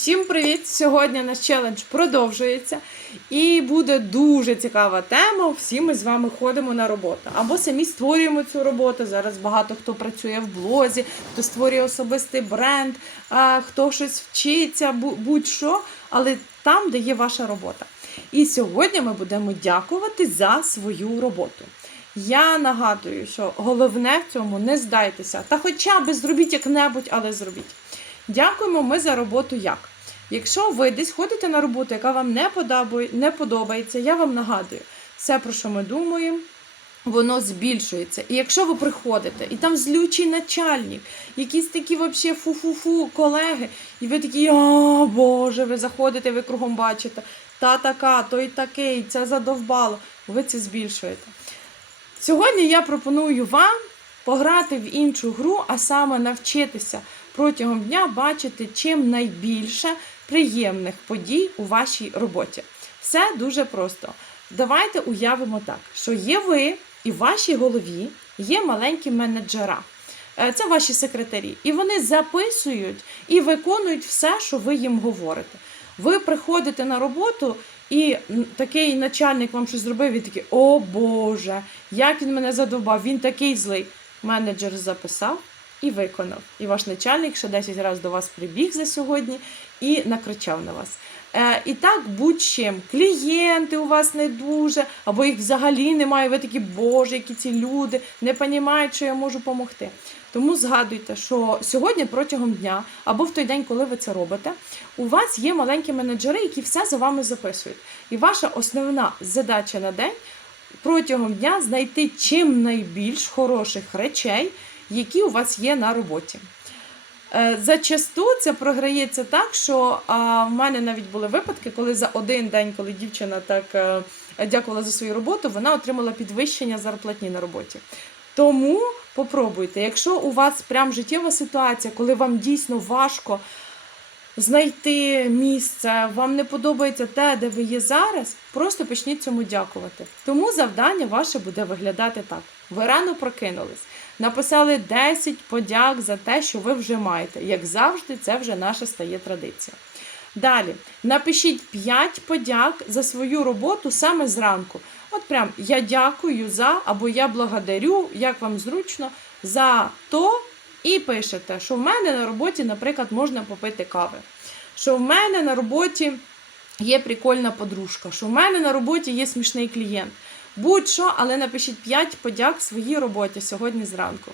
Всім привіт! Сьогодні наш челендж продовжується і буде дуже цікава тема. Всі ми з вами ходимо на роботу або самі створюємо цю роботу. Зараз багато хто працює в блозі, хто створює особистий бренд, хто щось вчиться, будь-що, але там, де є ваша робота. І сьогодні ми будемо дякувати за свою роботу. Я нагадую, що головне в цьому не здайтеся, та хоча б зробіть як-небудь, але зробіть. Дякуємо ми за роботу як. Якщо ви десь ходите на роботу, яка вам не, подобає, не подобається, я вам нагадую, все, про що ми думаємо, воно збільшується. І якщо ви приходите, і там злючий начальник, якісь такі вообще фу-фу-фу колеги, і ви такі, о Боже, ви заходите, ви кругом бачите, та така, той такий, це задовбало, ви це збільшуєте. Сьогодні я пропоную вам пограти в іншу гру, а саме навчитися протягом дня бачити чим найбільше приємних подій у вашій роботі. Все дуже просто. Давайте уявимо так, що є ви і в вашій голові є маленькі менеджера. Е, Це ваші секретарі. І вони записують і виконують все, що ви їм говорите. Ви приходите на роботу, і такий начальник вам щось зробив, і такий, о Боже, як він мене задовбав, він такий злий. Менеджер записав і виконав. І ваш начальник ще 10 разів до вас прибіг за сьогодні і накричав на вас. Е, і так будь-чим. Клієнти у вас не дуже, або їх взагалі немає. Ви такі, боже, які ці люди не розуміють, що я можу допомогти. Тому згадуйте, що сьогодні протягом дня, або в той день, коли ви це робите, у вас є маленькі менеджери, які все за вами записують. І ваша основна задача на день протягом дня знайти чим найбільш хороших речей, які у вас є на роботі. Е, Зачасту це програється так, що в мене навіть були випадки, коли за один день, коли дівчина так е, дякувала за свою роботу, вона отримала підвищення зарплатні на роботі. Тому попробуйте, якщо у вас прям життєва ситуація, коли вам дійсно важко знайти місце, вам не подобається те, де ви є зараз, просто почніть цьому дякувати. Тому завдання ваше буде виглядати так: ви рано прокинулись, написали 10 подяк за те, що ви вже маєте. Як завжди, це вже наша стає традиція. Далі напишіть 5 подяк за свою роботу саме зранку. От прям я дякую за або я благодарю, як вам зручно, за то, і пишете, що в мене на роботі, наприклад, можна попити кави. Що в мене на роботі є прикольна подружка, що в мене на роботі є смішний клієнт. Будь-що, але напишіть 5 подяк своїй роботі сьогодні зранку.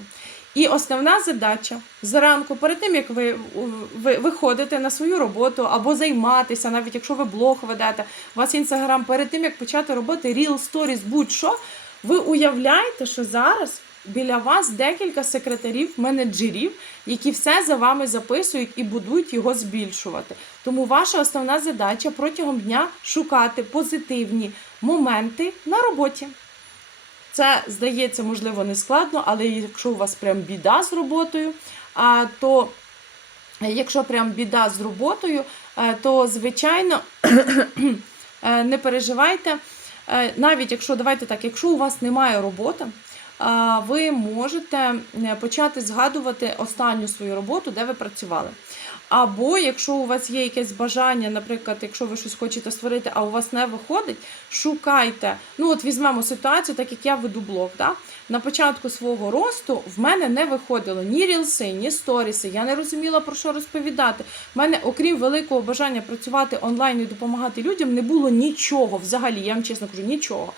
І основна задача зранку, перед тим як ви, ви виходите на свою роботу або займатися, навіть якщо ви блог ведете, у вас інстаграм, перед тим як почати робити ріл сторіс, будь-що, ви уявляєте, що зараз біля вас декілька секретарів, менеджерів, які все за вами записують і будуть його збільшувати. Тому ваша основна задача протягом дня шукати позитивні моменти на роботі. Це здається, можливо, не складно, але якщо у вас прям біда з роботою, то якщо прям біда з роботою, е, то звичайно е, не переживайте. Е, Навіть якщо давайте так, якщо у вас немає роботи, ви можете е, почати згадувати останню свою роботу, де ви працювали. Або якщо у вас є якесь бажання, наприклад, якщо ви щось хочете створити, а у вас не виходить, шукайте. Ну, от візьмемо ситуацію, так як я веду блог. Да? На початку свого росту в мене не виходило ні рілси, ні сторіси. Я не розуміла про що розповідати. В мене, окрім великого бажання працювати онлайн і допомагати людям, не було нічого взагалі. Я вам чесно кажу, нічого.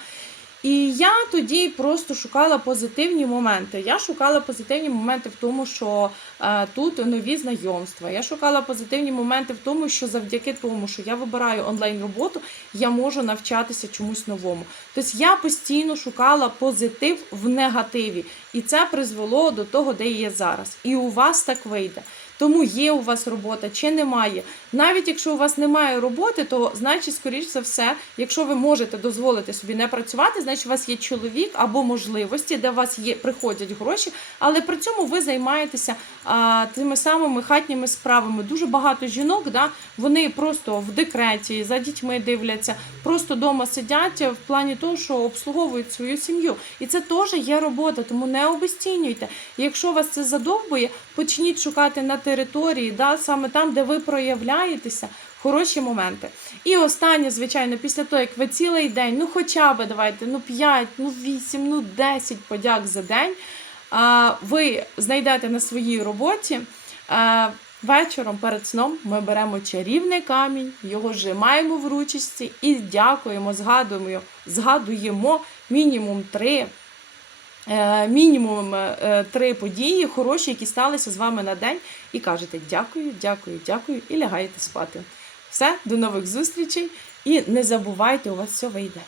І я тоді просто шукала позитивні моменти. Я шукала позитивні моменти в тому, що е, тут нові знайомства. Я шукала позитивні моменти в тому, що завдяки тому, що я вибираю онлайн роботу, я можу навчатися чомусь новому. Тобто я постійно шукала позитив в негативі, і це призвело до того, де є зараз. І у вас так вийде. Тому є у вас робота чи немає. Навіть якщо у вас немає роботи, то значить, скоріш за все, якщо ви можете дозволити собі не працювати, значить у вас є чоловік або можливості, де у вас є приходять гроші, але при цьому ви займаєтеся а, тими самими хатніми справами. Дуже багато жінок, да, вони просто в декреті за дітьми дивляться, просто вдома сидять в плані того, що обслуговують свою сім'ю. І це теж є робота, тому не обесцінюйте. Якщо вас це задовбує, почніть шукати на території, да, саме там, де ви проявляєтеся, хороші моменти. І останнє, звичайно, після того, як ви цілий день, ну хоча б давайте, ну 5, ну 8, ну 10 подяк за день, ви знайдете на своїй роботі. Вечором перед сном ми беремо чарівний камінь, його зжимаємо в ручці і дякуємо, згадуємо, згадуємо мінімум три, мінімум е, три події хороші, які сталися з вами на день, і кажете дякую, дякую, дякую, і лягаєте спати. Все, до нових зустрічей. І не забувайте, у вас все вийде.